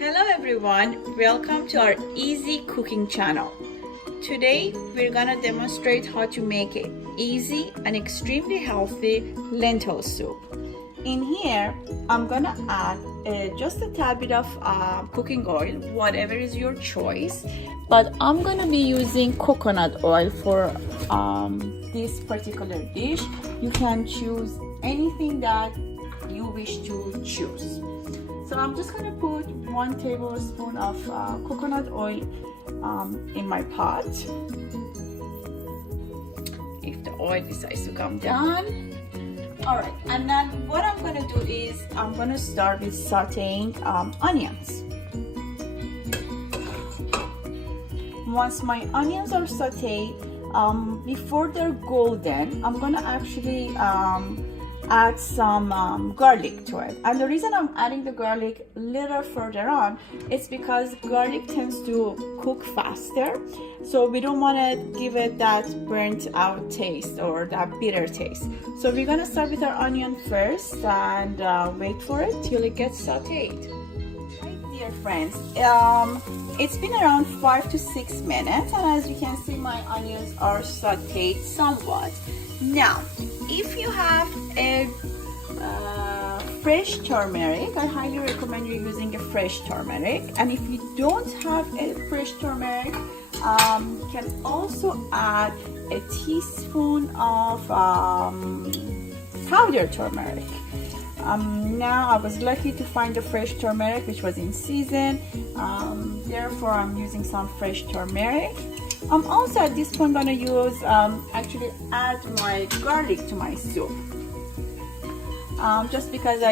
Hello everyone, welcome to our easy cooking channel. Today we're gonna demonstrate how to make an easy and extremely healthy lentil soup. In here I'm gonna add just a tad bit of cooking oil, whatever is your choice, but I'm gonna be using coconut oil for this particular dish. You can choose anything that you wish to choose. So I'm just going to put 1 tablespoon of coconut oil in my pot. If the oil decides to come down. Alright, and then what I'm going to do is I'm going to start with sauteing onions. Once my onions are sauteed, before they're golden, I'm going to actually add some garlic to it. And the reason I'm adding the garlic a little further on is because garlic tends to cook faster, so we don't want to give it that burnt out taste or that bitter taste. So we're gonna start with our onion first and wait for it till it gets sauteed. Right, dear friends, it's been around 5 to 6 minutes, and as you can see, my onions are sauteed somewhat. Now, if you have a fresh turmeric, I highly recommend you using a fresh turmeric. And if you don't have a fresh turmeric, you can also add a teaspoon of powdered turmeric. Now I was lucky to find a fresh turmeric which was in season, therefore I'm using some fresh turmeric. I'm also at this point going to use, actually add my garlic to my soup. Just because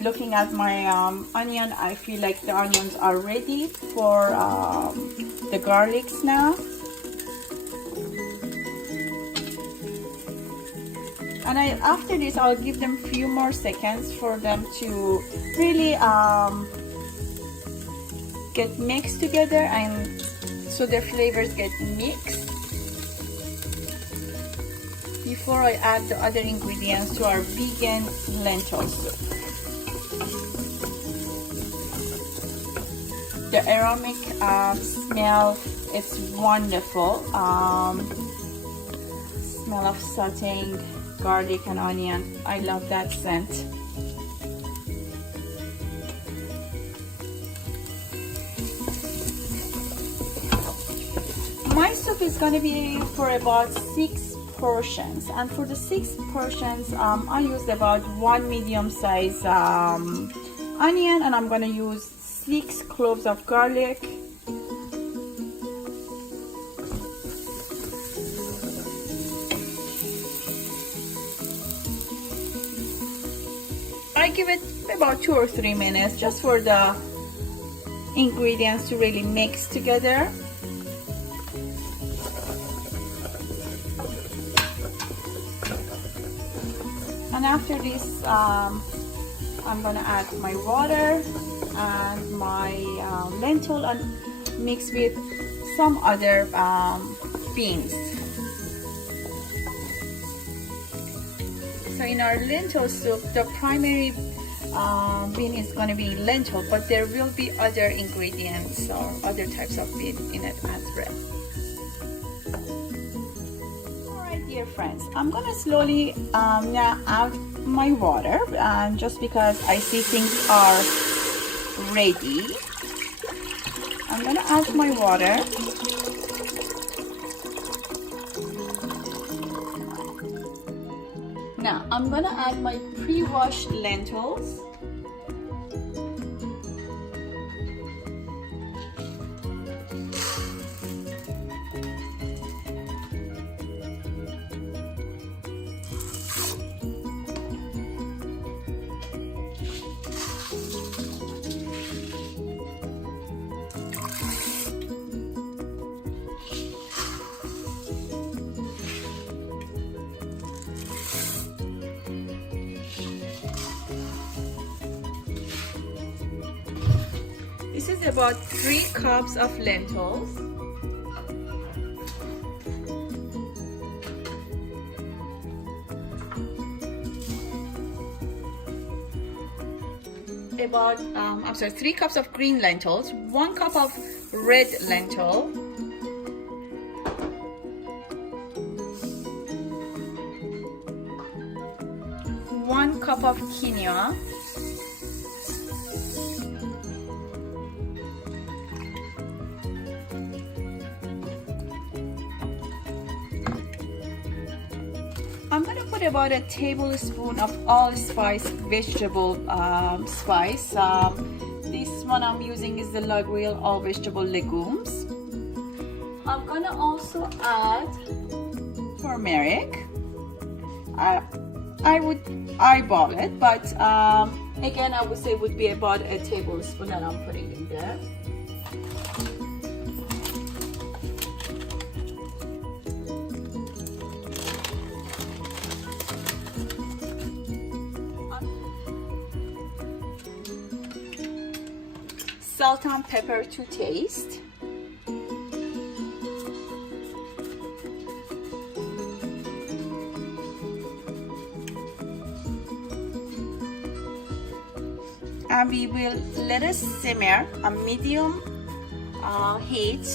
looking at my onion, I feel like the onions are ready for the garlics now. And after this, I'll give them a few more seconds for them to really get mixed together, and so their flavors get mixed before I add the other ingredients to our vegan lentil soup. The aromatic smell, it's wonderful. Smell of sauteing garlic and onion, I love that scent. My soup is going to be for about 6 portions, and for the 6 portions I used about 1 medium-sized onion, and I'm going to use 6 cloves of garlic, I give it about 2 or 3 minutes just for the ingredients to really mix together. And after this, I'm gonna add my water and my lentil and mix with some other beans. So in our lentil soup, the primary bean is gonna be lentil, but there will be other ingredients or other types of bean in it as well. Dear friends, I'm gonna slowly now add my water, and just because I see things are ready, I'm gonna add my water. Now I'm gonna add my pre-washed lentils. This is about 3 cups of lentils. about, 3 cups of green lentils, 1 cup of red lentil, 1 cup of quinoa, I'm going to put about a tablespoon of allspice vegetable spice. This one I'm using is the La Grille all vegetable legumes. I'm going to also add turmeric. I would eyeball it, but again I would say it would be about a tablespoon that I'm putting in there. Salt and pepper to taste. And we will let it simmer on medium heat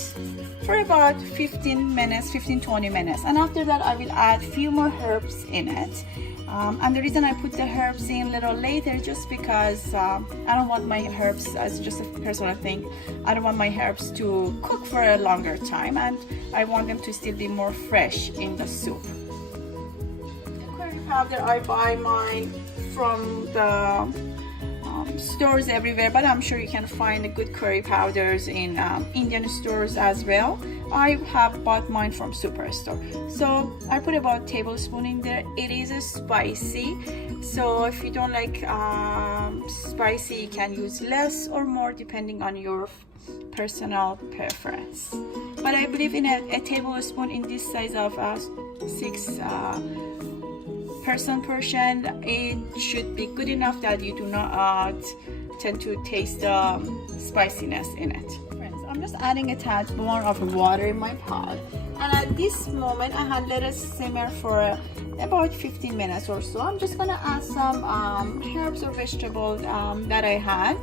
for about 15-20 minutes, and after that I will add few more herbs in it. And the reason I put the herbs in a little later just because I don't want my herbs, as just a personal thing, I don't want my herbs to cook for a longer time, and I want them to still be more fresh in the soup. The curry powder, I buy mine from the stores everywhere, but I'm sure you can find good curry powders in Indian stores as well. I have bought mine from Superstore. So I put about a tablespoon in there. It is spicy, so if you don't like spicy, you can use less or more depending on your personal preference. But I believe in a tablespoon in this size of 6 person portion, it should be good enough that you do not tend to taste the spiciness in it. Friends, I'm just adding a tad more of water in my pot, and at this moment I had let it simmer for about 15 minutes or so. I'm just gonna add some herbs or vegetables that I had.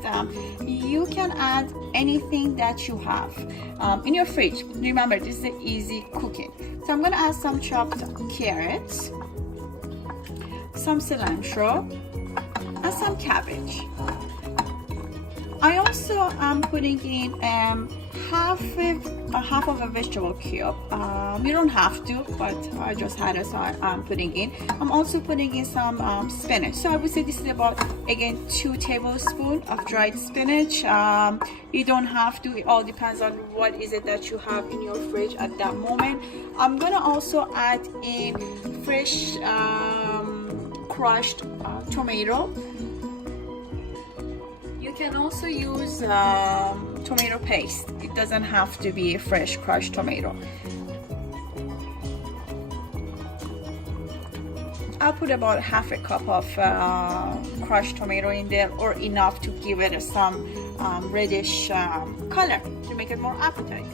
You can add anything that you have in your fridge. Remember, this is easy cooking. So I'm gonna add some chopped carrots, some cilantro, and some cabbage. I also am putting in half of a vegetable cube. You don't have to, but I just had it, so I'm putting in. I'm also putting in some spinach. So I would say this is about, again, 2 tablespoons of dried spinach. You don't have to. It all depends on what is it that you have in your fridge at that moment. I'm gonna also add in fresh crushed tomato. You can also use tomato paste. It doesn't have to be a fresh crushed tomato. I'll put about half a cup of crushed tomato in there, or enough to give it some reddish color to make it more appetizing.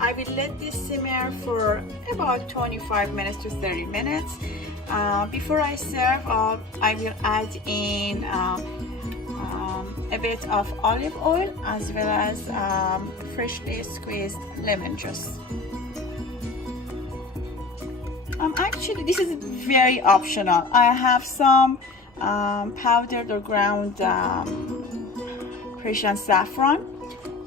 I will let this simmer for about 25 minutes to 30 minutes. Before I serve, I will add in a bit of olive oil as well as freshly squeezed lemon juice. Actually, this is very optional. I have some powdered or ground Persian saffron.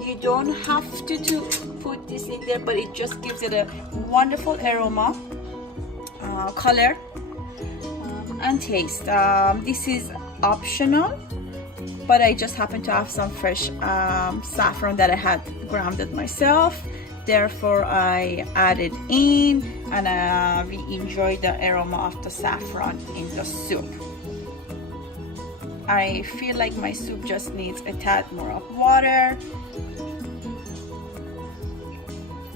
You don't have to put this in there, but it just gives it a wonderful aroma, color, and taste. This is optional, but I just happen to have some fresh saffron that I had grounded myself. Therefore, I added in, and we enjoy the aroma of the saffron in the soup. I feel like my soup just needs a tad more of water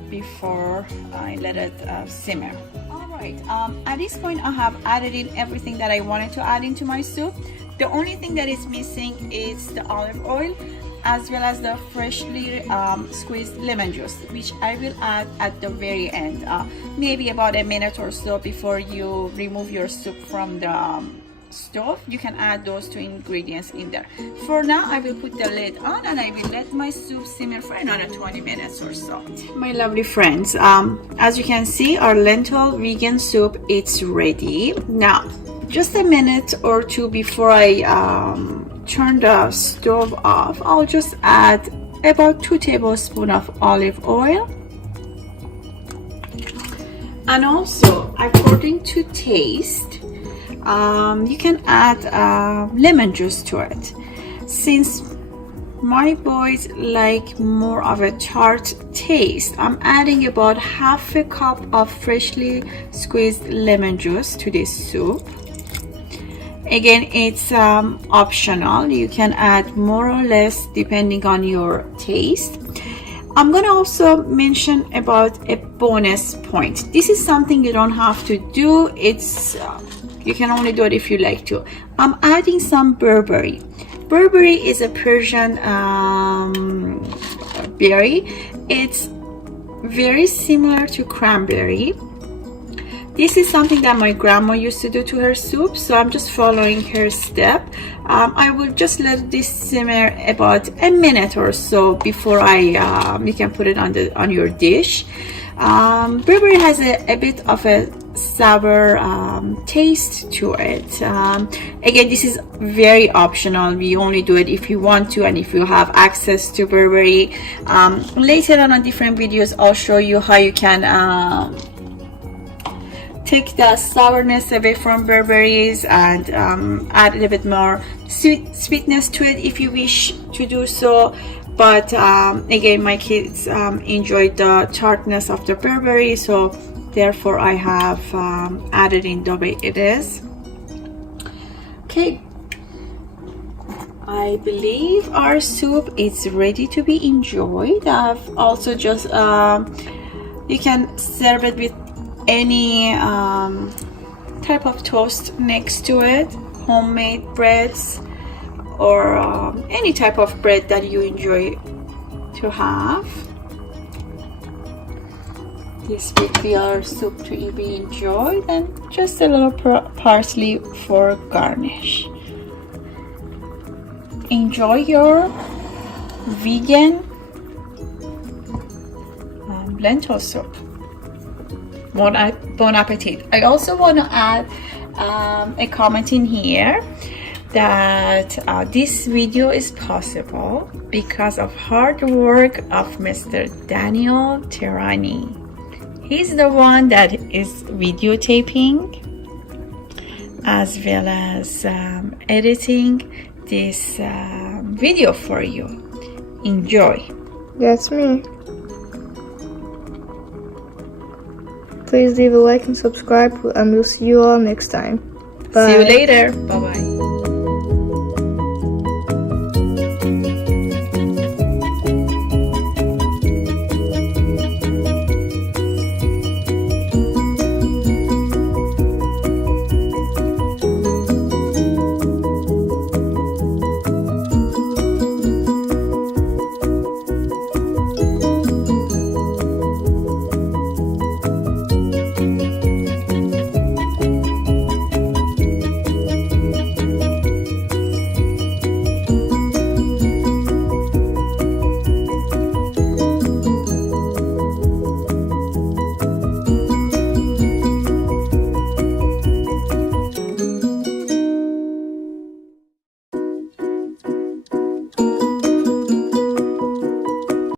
before I let it simmer. Alright, at this point I have added in everything that I wanted to add into my soup. The only thing that is missing is the olive oil. as well as the freshly squeezed lemon juice, which I will add at the very end, maybe about a minute or so before you remove your soup from the stove. You can add those two ingredients in there. For now, I will put the lid on and I will let my soup simmer for another 20 minutes or so. My lovely friends, as you can see, our lentil vegan soup, it's ready. Now, just a minute or two before I turn the stove off, I'll just add about 2 tablespoons of olive oil. And also, according to taste, you can add lemon juice to it. Since my boys like more of a tart taste, I'm adding about half a cup of freshly squeezed lemon juice to this soup. Again, it's optional. You can add more or less depending on your taste. I'm gonna also mention about a bonus point. This is something you don't have to do. It's you can only do it if you like to. I'm adding some berberry. Berberry is a Persian berry. It's very similar to cranberry. This is something that my grandma used to do to her soup, so I'm just following her step. I will just let this simmer about a minute or so before you can put it on your dish. Berberry has a bit of a sour taste to it. Again, this is very optional. We only do it if you want to and if you have access to berberry. Later on different videos, I'll show you how you can take the sourness away from berberries and add a little bit more sweetness to it if you wish to do so. But again, my kids enjoyed the tartness of the berberry, so therefore I have added in the way it is. Okay, I believe our soup is ready to be enjoyed. I've also just you can serve it with any type of toast next to it, homemade breads or any type of bread that you enjoy to have. This would be our soup to be enjoyed, and just a little parsley for garnish. Enjoy your vegan lentil soup. Bon appetit. I also want to add a comment in here that this video is possible because of hard work of Mr. Daniel Tirani. He's the one that is videotaping as well as editing this video for you. Enjoy. That's me. Please leave a like and subscribe, and we'll see you all next time. Bye. See you later. Bye bye.